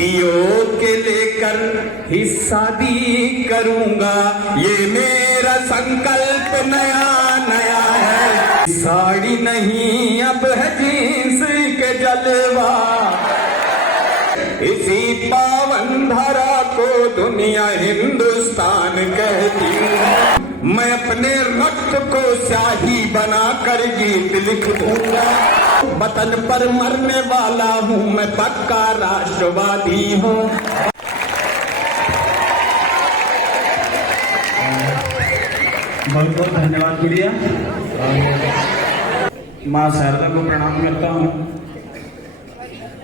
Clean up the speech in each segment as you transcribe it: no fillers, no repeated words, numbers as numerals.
पियो के लेकर ही शादी करूंगा, ये मेरा संकल्प नया नया है। साड़ी नहीं अब है जींस के जलवा, इसी पावन धरा को दुनिया हिंदुस्तान कहती है। मैं अपने रक्त को स्याही बना कर गीत लिख दूंगा, वतन पर मरने वाला हूँ मैं पक्का राष्ट्रवादी हूँ। बहुत बहुत धन्यवाद प्रिया। माँ शारदा को प्रणाम करता हूँ,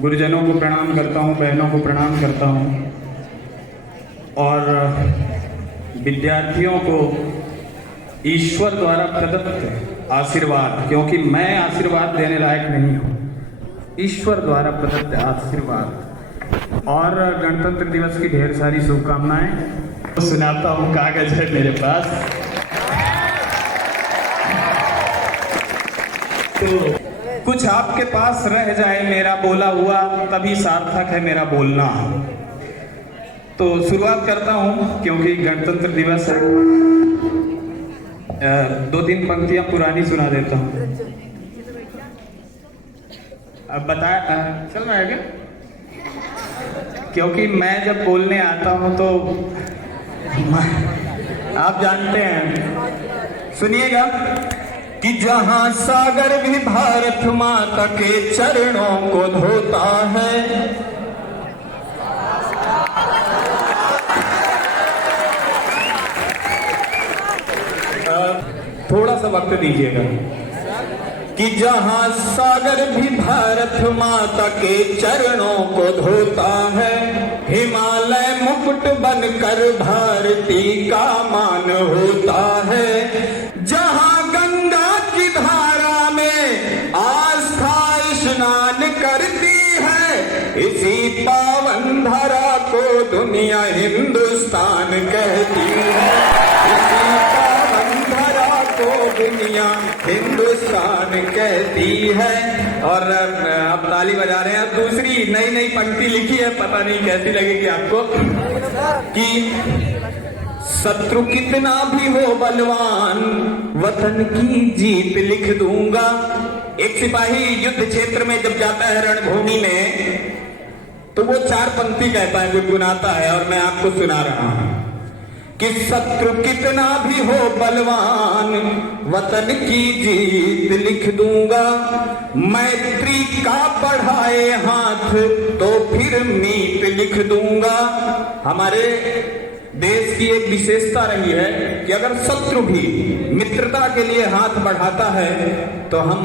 गुरुजनों को प्रणाम करता हूँ, बहनों को प्रणाम करता हूँ और विद्यार्थियों को ईश्वर द्वारा प्रदत्त आशीर्वाद, क्योंकि मैं आशीर्वाद देने लायक नहीं हूँ, ईश्वर द्वारा प्रदत्त आशीर्वाद और गणतंत्र दिवस की ढेर सारी शुभकामनाएं तो सुनाता हूँ। कागज है मेरे पास, तो कुछ आपके पास रह जाए मेरा बोला हुआ, तभी सार्थक है मेरा बोलना। तो शुरुआत करता हूँ क्योंकि गणतंत्र दिवस है। दो तीन पंक्तियां पुरानी सुना देता हूँ। अब बताया चल रहा है क्या? क्योंकि मैं जब बोलने आता हूँ तो आप जानते हैं, सुनिएगा कि जहां सागर भी भारत माता के चरणों को धोता है, थोड़ा सा वक्त दीजिएगा, कि जहां सागर भी भारत माता के चरणों को धोता है, हिमालय मुकुट बनकर भारती का मान होता है। जहां गंगा की धारा में आस्था स्नान करती है, इसी पावन धरा को दुनिया हिंदुस्तान कहती है। इसी पावन धरा को दुनिया हिंदुस्तान कहती है। और आप ताली बजा रहे हैं। दूसरी नई नई पंक्ति लिखी है, पता नहीं कैसी लगेगी आपको, कि शत्रु कितना भी हो बलवान, वतन की जीत लिख दूंगा। एक सिपाही युद्ध क्षेत्र में जब जाता है रणभूमि में, तो वो चार पंक्ति कहता है, गुनगुनाता है, और मैं आपको सुना रहा हूं कि शत्रु कितना भी हो बलवान, वतन की जीत लिख दूंगा। मैत्री का बढ़ाए हाथ तो फिर मीत लिख दूंगा। हमारे देश की एक विशेषता रही है कि अगर शत्रु भी मित्रता के लिए हाथ बढ़ाता है तो हम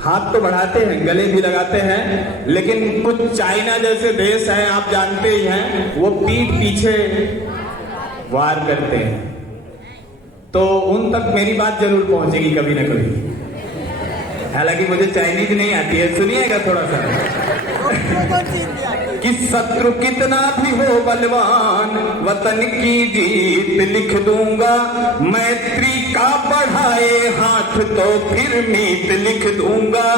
हाथ तो बढ़ाते हैं, गले भी लगाते हैं, लेकिन कुछ चाइना जैसे देश हैं, आप जानते ही हैं, वो पीठ पीछे वार करते हैं। तो उन तक मेरी बात जरूर पहुंचेगी कभी ना कभी। हालांकि मुझे चाइनीज नहीं आती है, सुनिएगा थोड़ा सा कि शत्रु कितना भी हो बलवान, वतन की जीत लिख दूंगा। मैत्री का बढ़ाए हाथ तो फिर मीत लिख दूंगा।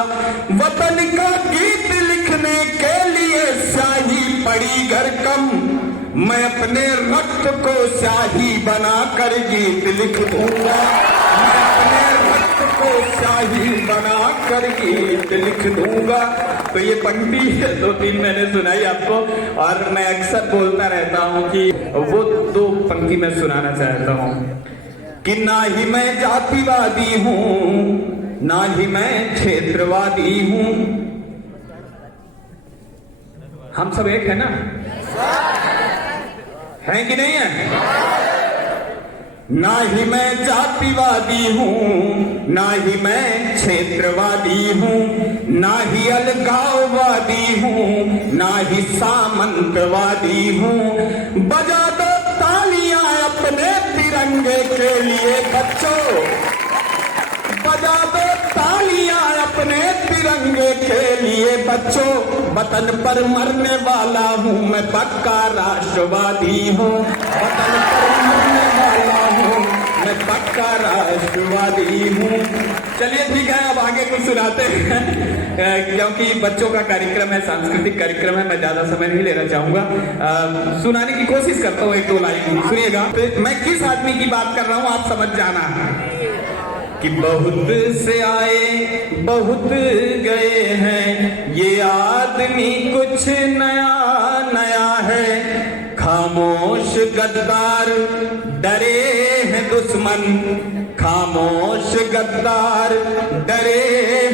वतन का गीत लिखने के लिए स्याही पड़ी घर कम, मैं अपने रक्त को स्याही बना कर गीत लिख दूंगा। मैं अपने रक्त को स्याही बना कर गीत लिख दूंगा। तो ये पंक्ति दो तीन मैंने सुनाई आपको, और मैं अक्सर बोलता रहता हूँ कि वो दो पंक्ति मैं सुनाना चाहता हूँ कि ना ही मैं जातिवादी हूँ, ना ही मैं क्षेत्रवादी हूँ। हम सब एक है ना, है कि नहीं है? ना ही मैं जातिवादी हूँ, ना ही मैं क्षेत्रवादी हूँ, ना ही अलगाववादी हूँ, ना ही सामंतवादी हूँ। बजा दो तालियां अपने तिरंगे के लिए बच्चों, बजा दो तालियां अपने तिरंगे के लिए बच्चों। वतन पर मरने वाला हूँ मैं पक्का राष्ट्रवादी हूँ। वतन पर मरने वाला हूँ मैं पक्का राष्ट्रवादी हूँ। चलिए ठीक है, अब आगे कुछ सुनाते हैं। क्योंकि बच्चों का कार्यक्रम है, सांस्कृतिक कार्यक्रम है, मैं ज्यादा समय नहीं लेना चाहूंगा। सुनाने की कोशिश करता हूँ, 1-2 लाइन सुनिएगा। तो मैं किस आदमी की बात कर रहा हूँ आप समझ जाना कि बहुत से आए बहुत गए हैं, ये आदमी कुछ नया नया है। खामोश गद्दार डरे हैं दुश्मन, खामोश गद्दार डरे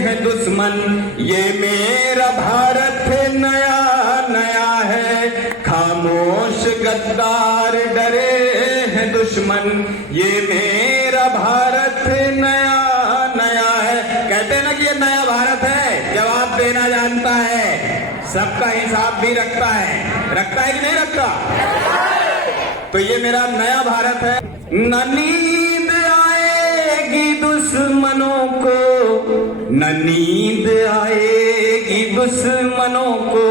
हैं दुश्मन, ये मेरा भारत नया नया है। खामोश गद्दार डरे हैं दुश्मन, ये मेरा भारत नया नया है। कहते हैं ना कि ये नया भारत है, जवाब देना जानता है, सबका हिसाब भी रखता है कि नहीं रखता? तो ये मेरा नया भारत है। न नींद आएगी दुश्मनों को, न नींद आएगी दुश्मनों को,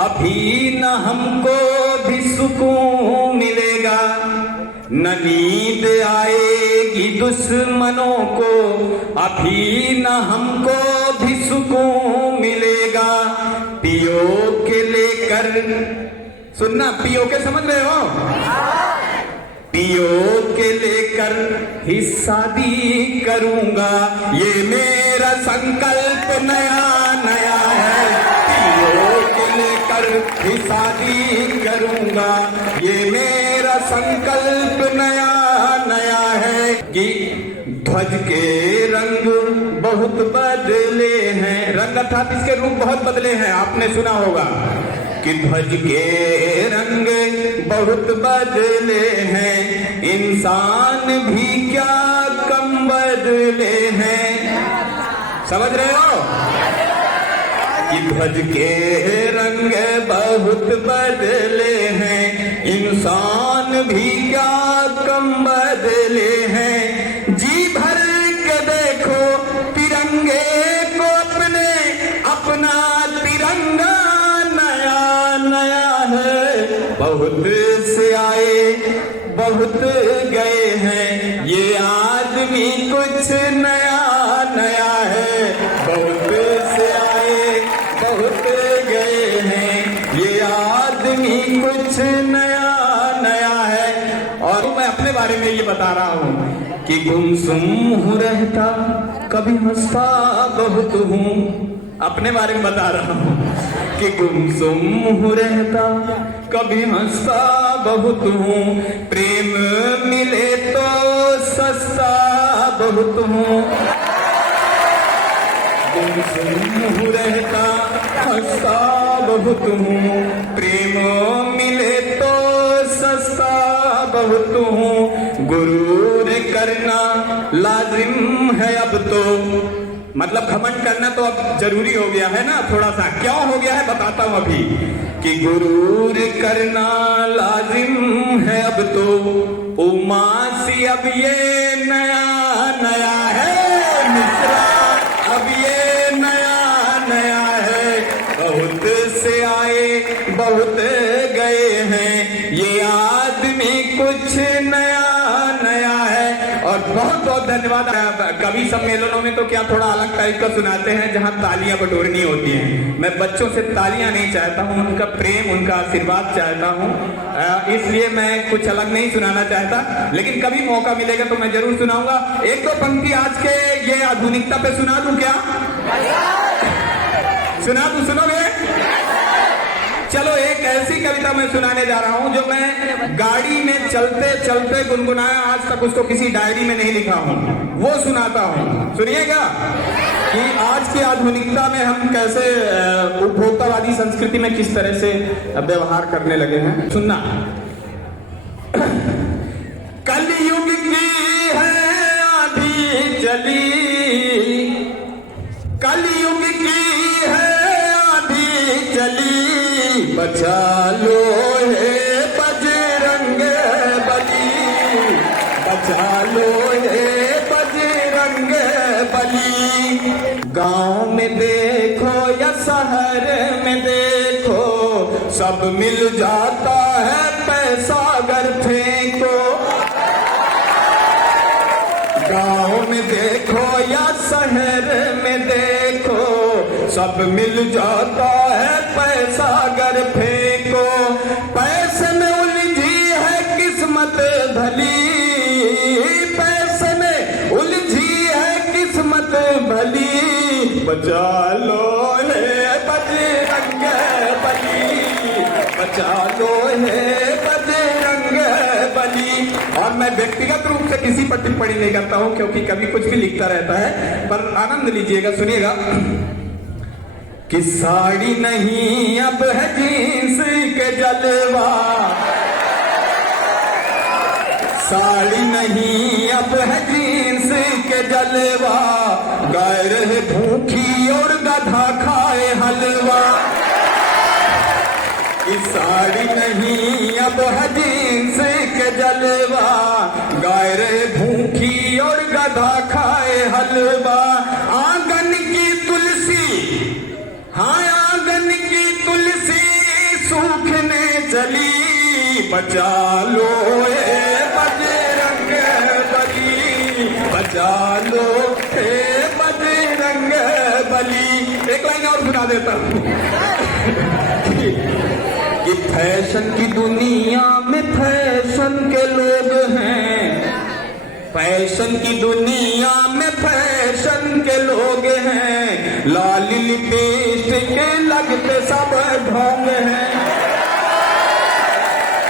अभी न हमको भी सुकून मिलेगा। न नींद आएगी दुश्मनों को, अभी न हमको भी सुकून मिलेगा। पियो के लेकर, सुनना, पियो के समझ रहे हो? पियो के लेकर ही शादी करूंगा, ये मेरा संकल्प नया नया है। पियो के लेकर ही शादी करूंगा, ये मेरा संकल्प नया नया है। कि ध्वज के रंग बहुत बदले हैं, रंग अर्थात इसके रूप बहुत बदले हैं, आपने सुना होगा कि ध्वज के रंग बहुत बदले हैं, इंसान भी क्या कम बदले हैं। समझ रहे हो कि ध्वज के रंग बहुत बदले हैं, इंसान भी क्या कम बदले हैं। जी भर के देखो तिरंगे को अपने, अपना तिरंगा नया नया है। बहुत से आए बहुत गए हैं, ये आदमी कुछ नया नया है। बहुत से आए बहुत गए हैं, ये आदमी कुछ नया नया है। और मैं अपने बारे में ये बता रहा हूँ कि गुमसुम रहता कभी हंसता बहुत हूँ। अपने बारे में बता रहा हूँ कि गुमसुम रहता कभी हंसता बहुत हूँ। प्रेम मिले तो सस्ता बहुत हूँ। गुमसुम रहता हंसता बहुत हूँ, प्रेम मिले तो सस्ता बहुत हूँ। गुरूर करना लाजिम है अब तो, मतलब घमंड करना तो अब जरूरी हो गया है ना थोड़ा सा। क्यों हो गया है बताता हूं अभी। कि गुरूर करना लाजिम है अब तो, उमासी अब ये नया नया है। मिश्रा अब ये नया नया है। बहुत से आए बहुत गए हैं, ये आदमी कुछ नया नया है। और बहुत बहुत धन्यवाद। कवि सम्मेलनों में तो क्या थोड़ा अलग टाइप का सुनाते हैं, जहां तालियां बटोरनी होती हैं। मैं बच्चों से तालियां नहीं चाहता हूं, उनका प्रेम उनका आशीर्वाद चाहता हूं, इसलिए मैं कुछ अलग नहीं सुनाना चाहता। लेकिन कभी मौका मिलेगा तो मैं जरूर सुनाऊंगा। 1-2 पंक्ति आज के ये आधुनिकता पे सुना दूं क्या? सुना दूं? सुनोगे? चलो एक ऐसी कविता मैं सुनाने जा रहा हूं जो मैं गाड़ी में चलते चलते गुनगुनाया, आज तक उसको किसी डायरी में नहीं लिखा हूं, वो सुनाता हूं। सुनिएगा कि आज की आधुनिकता में हम कैसे उपभोक्तावादी संस्कृति में किस तरह से व्यवहार करने लगे हैं। सुनना। कलयुग की है आंधी चली, कलयुग की है आंधी चली, बचा लो हे बजरंग बली, बचा लो हे बजरंग बली। गांव में देखो या शहर में देखो, सब मिल जाता है पैसा अगर फेंको। गांव में देखो या शहर में देखो, सब मिल जाता है पैसा अगर फेंको, पैसे में उलझी है किस्मत भली, पैसे में उलझी है किस्मत भली, बचा लो है बजरंग बली, बचा लो है बजरंग बली। और मैं व्यक्तिगत रूप से किसी पर टिप्पणी नहीं करता हूं, क्योंकि कभी कुछ भी लिखता रहता है, पर आनंद लीजिएगा, सुनिएगा कि साड़ी नहीं अब है जींस के जलवा, साड़ी नहीं अब है जींस के जलवा, गाय रहे भूखी और गधा खाए हलवा, कि साड़ी नहीं अब है जींस के जलवा, गाय रहे भूखी और गधा खाए हलवा। आंगन की तुलसी, हाँ आंगन की तुलसी सूखने चली, बचा लो हे बजरंग बली, बचा लो हे बजरंग बली। एक लाइन और सुना देता हूं कि फैशन की दुनिया में फैशन के लोग हैं, फैशन की दुनिया में फैशन के लोग हैं, लाल लिपस्टिक के लगते सब ढोंग हैं,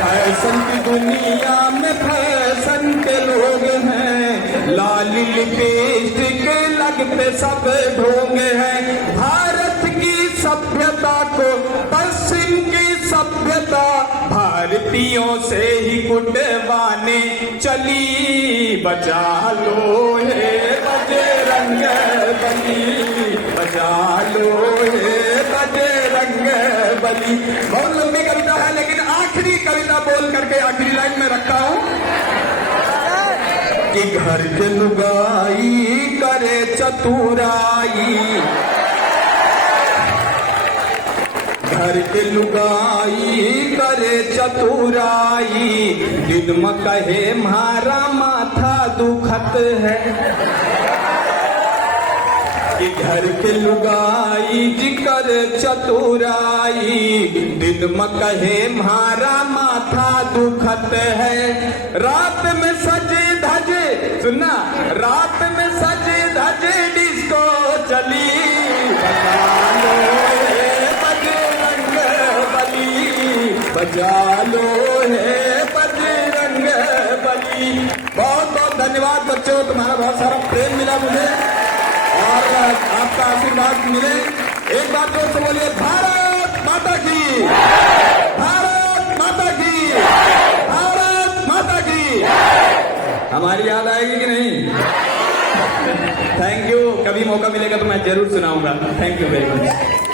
फैशन की दुनिया में फैशन के लोग हैं, लाल लिपस्टिक के लगते सब ढोंग हैं। भारत की सभ्यता को पश्चिम की सभ्यता भारतीयों से ही कुटवाने चली, बचा लो हे बजरंग बली, बचा लो हे बजरंग बली। बहुत लंबी कविता है, लेकिन आखिरी कविता बोल करके आखिरी लाइन में रखता हूं कि घर के लुगाई करे चतुराई, घर के लुगाई करे चतुराई, दिन में कहे मारा माथा दुखत है, कि घर के लुगाई जी करे चतुराई, दिन में कहे मारा माथा दुखत है। रात में सजे धजे, सुनना, रात में सजे धजे डिस्को चली, बचा लो बचा लो है बजरंग बली। बहुत बहुत धन्यवाद बच्चों, तुम्हारा बहुत सारा प्रेम मिला मुझे और आपका आशीर्वाद मिले। एक बार जोर से बोलिए, भारत माता की, भारत माता की, भारत माता की। हमारी याद आएगी कि नहीं? थैंक यू, कभी मौका मिलेगा तो मैं जरूर सुनाऊंगा। Thank you very much.